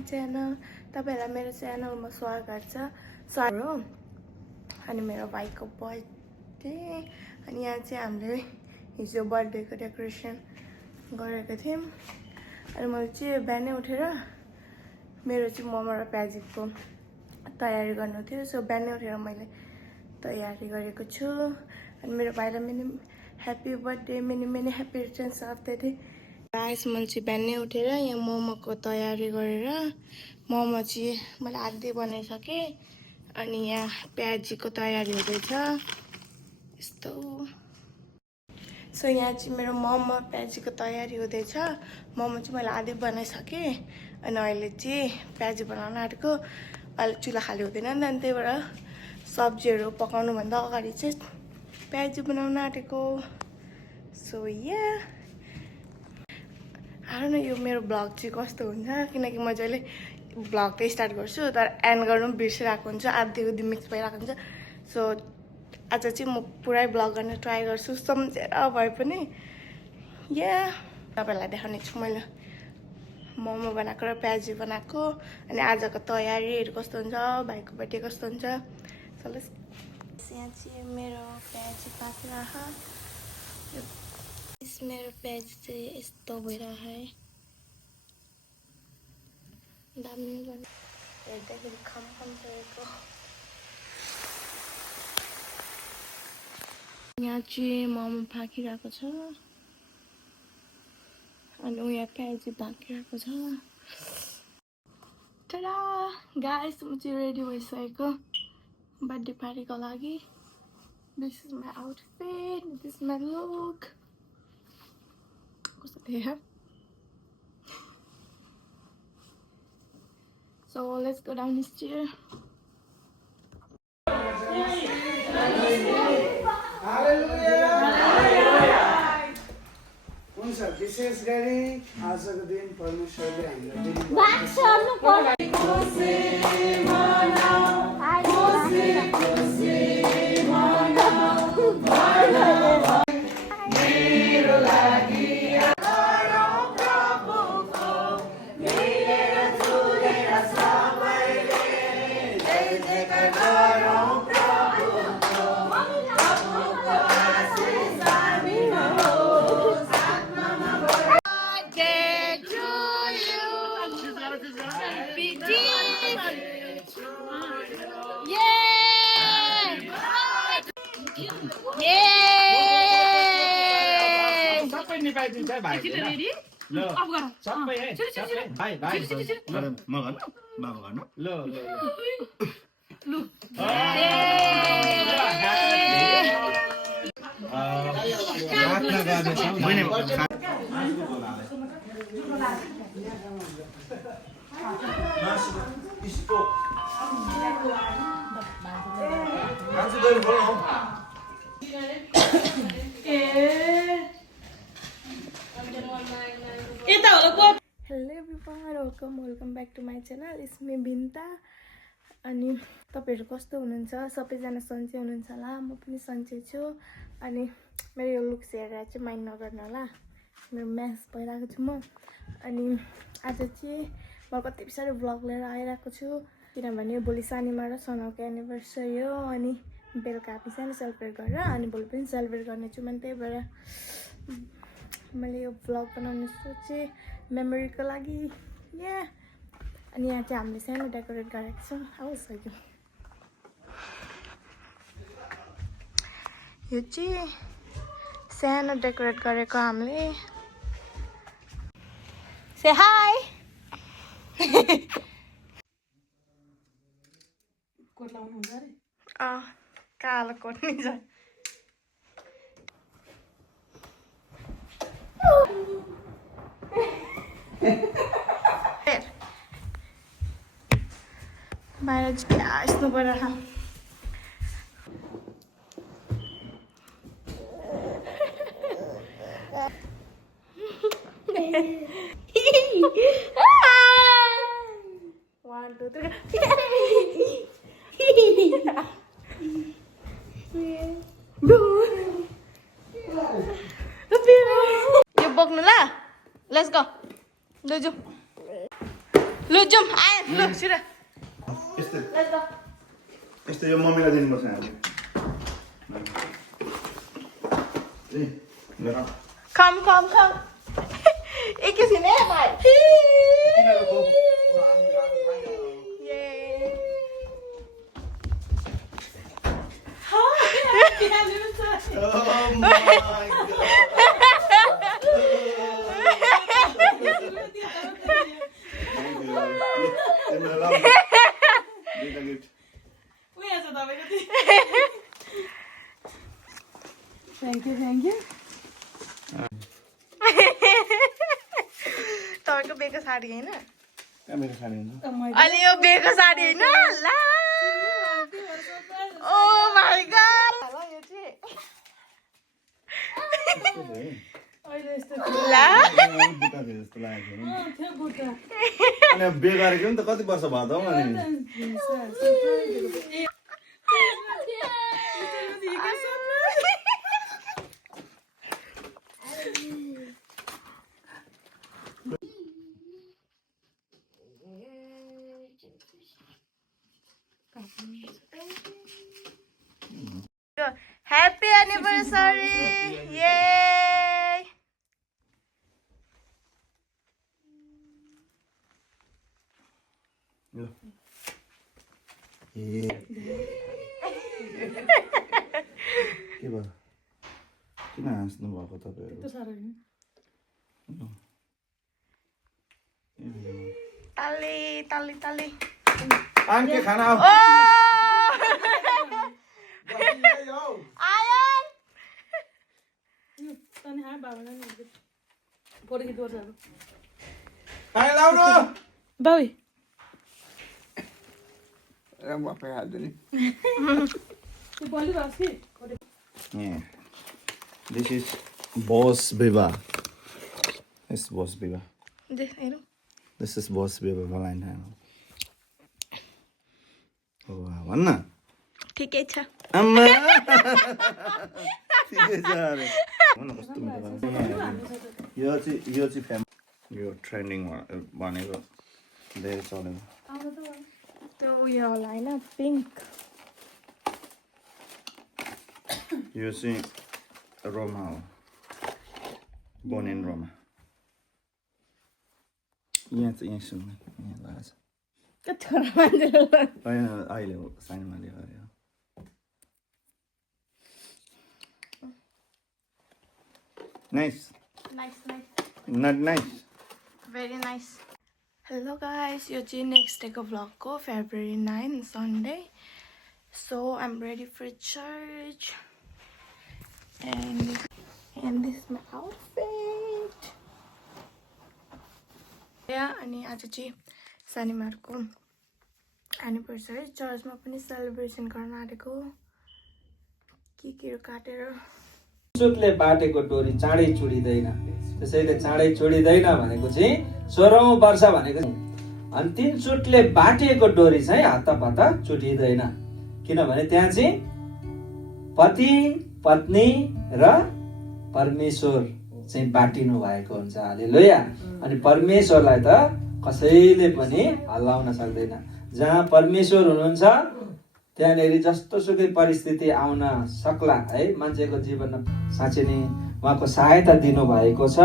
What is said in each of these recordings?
My channel. तपाईहरुलाई मेरो च्यानलमा स्वागत छ। हो अनि मेरो भाइको बर्थडे अनि यहाँ चाहिँ हामीले हिजो बर्थडेको डेकोरेसन गरेको थियौँ। अनि मैले चाहिँ बिहानै उठेर मेरो चाहिँ मम्मा र प्याजीको तयारी गर्नु थियो। सो बिहानै उठेर मैले तयारी गरेको छु। अनि मेरो भाइलाई many happy birthday, many happy returns of the day. Guys मैले चाहिँ बिहानै उठेर यहाँ मोमोको तयारी गरेर मोमो चाहिँ मैले आधी बनाइसकेँ। अनि यहाँ प्याजीको तयारी हुँदैछ यस्तो। सो यहाँ चाहिँ मेरो मोमो प्याजीको तयारी हुँदैछ। मोमो चाहिँ मैले आधी बनाइसकेँ अनि अहिले चाहिँ प्याजी बनाउन आँटेको। अहिले चुल्हा खाली हुँदैन नि, अनि त्यही भएर सब्जीहरू पकाउनुभन्दा अगाडि चाहिँ प्याजी बनाउन आँटेको। सो या न यो मेरो भ्लग चाहिँ कस्तो हुन्छ, किनकि म जहिले भ्लग त स्टार्ट गर्छु तर एन्ड गर्नु पनि बिर्सिरहेको हुन्छ, आधीको मिक्स भइरहेको हुन्छ। सो आज चाहिँ म पुरै भ्लग गर्ने ट्राई गर्छु, सम्झेर भए पनि। या तपाईँलाई देखाउने छु मैले मोमो बनाएको र प्याजी बनाएको। अनि आजको तयारीहरू कस्तो हुन्छ, भाइको बर्थडे कस्तो हुन्छ। चलो यहाँ चाहिँ मेरो प्याजी पाकिरहेको। मेरो प्याजी चाहिँ यस्तो भइरहेको है, दामी गर्नु हेर्दाखेरि खम परेको। यहाँ चाहिँ मोमो पाकिरहेको छ अनि यहाँ प्याजी पाकिरहेको छ। टडा गाइस, म चाहिँ रेडी भइसकेको बर्थडे पार्टीको लागि। This is my outfit, this is my look. कस्तो थियो? So let's go down the stair. हुन्छ, विशेष गरी आजको दिन परमेश्वरले हामीलाई Hello everyone, welcome back to my channel. It's me Binta. अनि तपाईहरु कस्तो हुनुहुन्छ? सबैजना सन्चै हुनुहुन्छ होला। म पनि सन्चै छु। अनि मेरो यो लुक्स हेरेर चाहिँ माइन्ड नगर्नु होला, मेरो म्यास भइरहेको छु म। अनि आज चाहिँ म कति साह्रो भ्लग लिएर आइरहेको छु, किनभने भोलि सानीमा र सनाउको एनिभर्सरी हो। अनि बेलुका हामी सानो सेलिब्रेट गरेर अनि भोलि पनि सेलिब्रेट गर्नेछु। मैले त्यही भएर मैले यो भ्लग बनाउनु सोचेँ मेमोरीको लागि। या अनि यहाँ चाहिँ हामीले सानो डेकोरेट गरेको छौँ। आउनुहोस् है, यो चाहिँ सानो डेकोरेट गरेको हामीले। से हाई कोट लाउनु हुन्छ रे। कालो कोट नि छ। बाहिर चाहिँ क्या यस्तो परेर One, two, three. यो बोक्नु ल, लेट्स गो। दुजु लु जाउँ आयो लु छिरा यस्तो यो मम्मीलाई दिनुपर्छ हामीले कम एकैछिन है भाइ Thank you. तपाईँको बेको साडी होइन मेरो साडी हुन्छ अनि यो बेको साडी होइन ला ओ माई गॉड यो चाहिँ ला बुटा थियो जस्तो लागेको थियो अनि बे गरेको नि त कति वर्ष भयो त हौ अनि Happy anniversary! Yay! के भयो किन हाँस्नु भएको तपाईँहरू ताली आन के खाना आऊ आयन खाना लाउनु Bawi. Yeah. This is Boss Biba. This is Boss Biba. This is Boss Biba Valentine. Oh, भन्न ठिकै छ अम्मा ठिकै छ अरे भन्न कस्तो मिठो लाग्छ यो चाहिँ यो ट्रेन्डिङ भनेको धेरै चलेको त्यो उयो होला होइन पिङ्क यो चाहिँ रोमा हो बोन इन रोमा यहाँ चाहिँ यहाँ सुन्नु यहाँ लगाएको छ छोरा मान्छेले होइन अहिले हो सानोमाले गरे हो nice not nice very nice hello guys यो चाहिँ नेक्स्ट डेको भ्लगको February 9 Sunday so I am ready for church and this is my outfit अनि आज चाहिँ शनिबारको एनिभर्सरी चर्चमा पनि सेलिब्रेसन गर्न आँटेको केहरू काटेर सुतले बाटेको डोरी चाँडै चुडिँदैन त्यसैले चाँडै चुडिँदैन भनेको चाहिँ 16औं वर्ष भनेको अनि 3 चुटले बाटेको डोरी चाहिँ हातपाता चुडिँदैन किनभने त्यहाँ चाहिँ पति पत्नी र परमेश्वर चाहिँ बाटिनु भएको हुन्छ हालेलुया अनि परमेश्वरलाई त कसैले पनि हल्लाउन सक्दैन जहाँ परमेश्वर हुनुहुन्छ त्यहाँनेरि जस्तो सुकै परिस्थिति आउन सक्ला है मान्छेको जीवनमा साँच्चै नै उहाँको सहायता दिनु भएको छ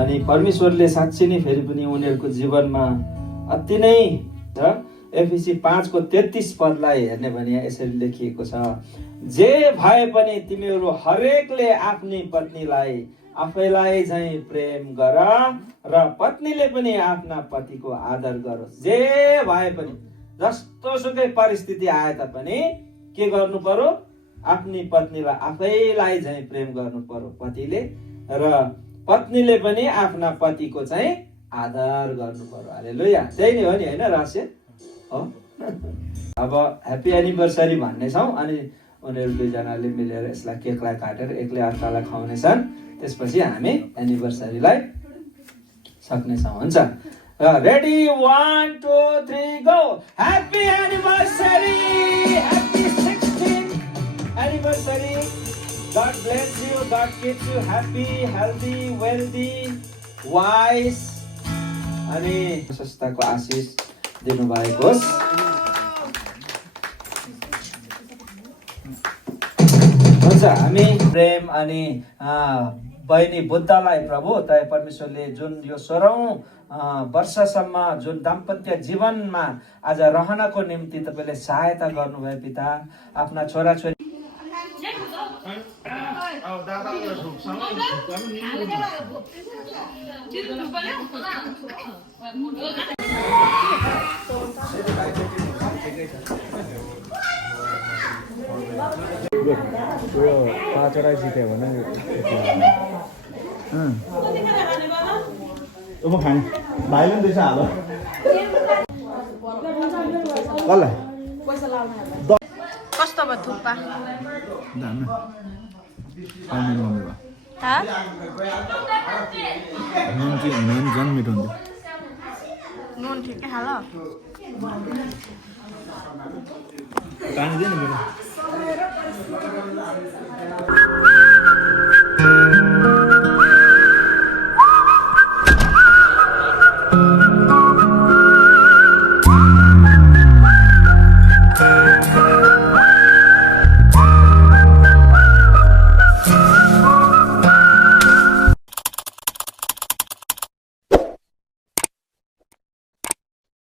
अनि परमेश्वरले साँच्चै नै फेरि पनि उनीहरूको जीवनमा अति नै र एफएसी 5:33 पदलाई हेर्ने भने यसरी लेखिएको छ जे भए पनि तिमीहरू हरेकले आफ्नी पत्नीलाई आफैलाई चाहिँ प्रेम गर र पत्नीले पनि आफ्ना पतिको आदर गरोस् जे भए पनि जस्तो सुकै परिस्थिति आए तापनि के गर्नु पर्यो आफ्नी पत्नीलाई आफैलाई चाहिँ प्रेम गर्नु पर्यो पतिले र पत्नीले पनि आफ्ना पतिको चाहिँ आदर गर्नु पर्यो हालेलुया त्यही नै हो नि हैन रहस्य हो अब ह्यापी एनिभर्सरी भन्ने छौं अनि उनीहरू दुईजनाले मिलेर यसलाई केकलाई काटेर एकले अर्कालाई खुवाउनेछन् त्यसपछि हामी एनिभर्सरीलाई सक्नेछौं हुन्छ ready 1 2 3 go happy anniversary happy 16th anniversary God bless you God keeps you happy healthy wealthy wise अनि संस्थाको आशिष दिनुभएको होस्। हुन्छ, हामी प्रेम अनि बहिनी बुद्धलाई प्रभु दया परमेश्वरले जुन यो 16औं वर्षसम्म जुन दाम्पत्य जीवनमा आज रहनको निम्ति तपाईँले सहायता गर्नुभयो पिता। आफ्ना छोराछोरी पाँचवटा जित्यो भने म खाने भाइले पनि त्यसो हाल कसलाई कस्तो भयो थुक्पा? झन् मिठो हुन्छ। नुन ठिकै हाल। पानी दिनु मेरो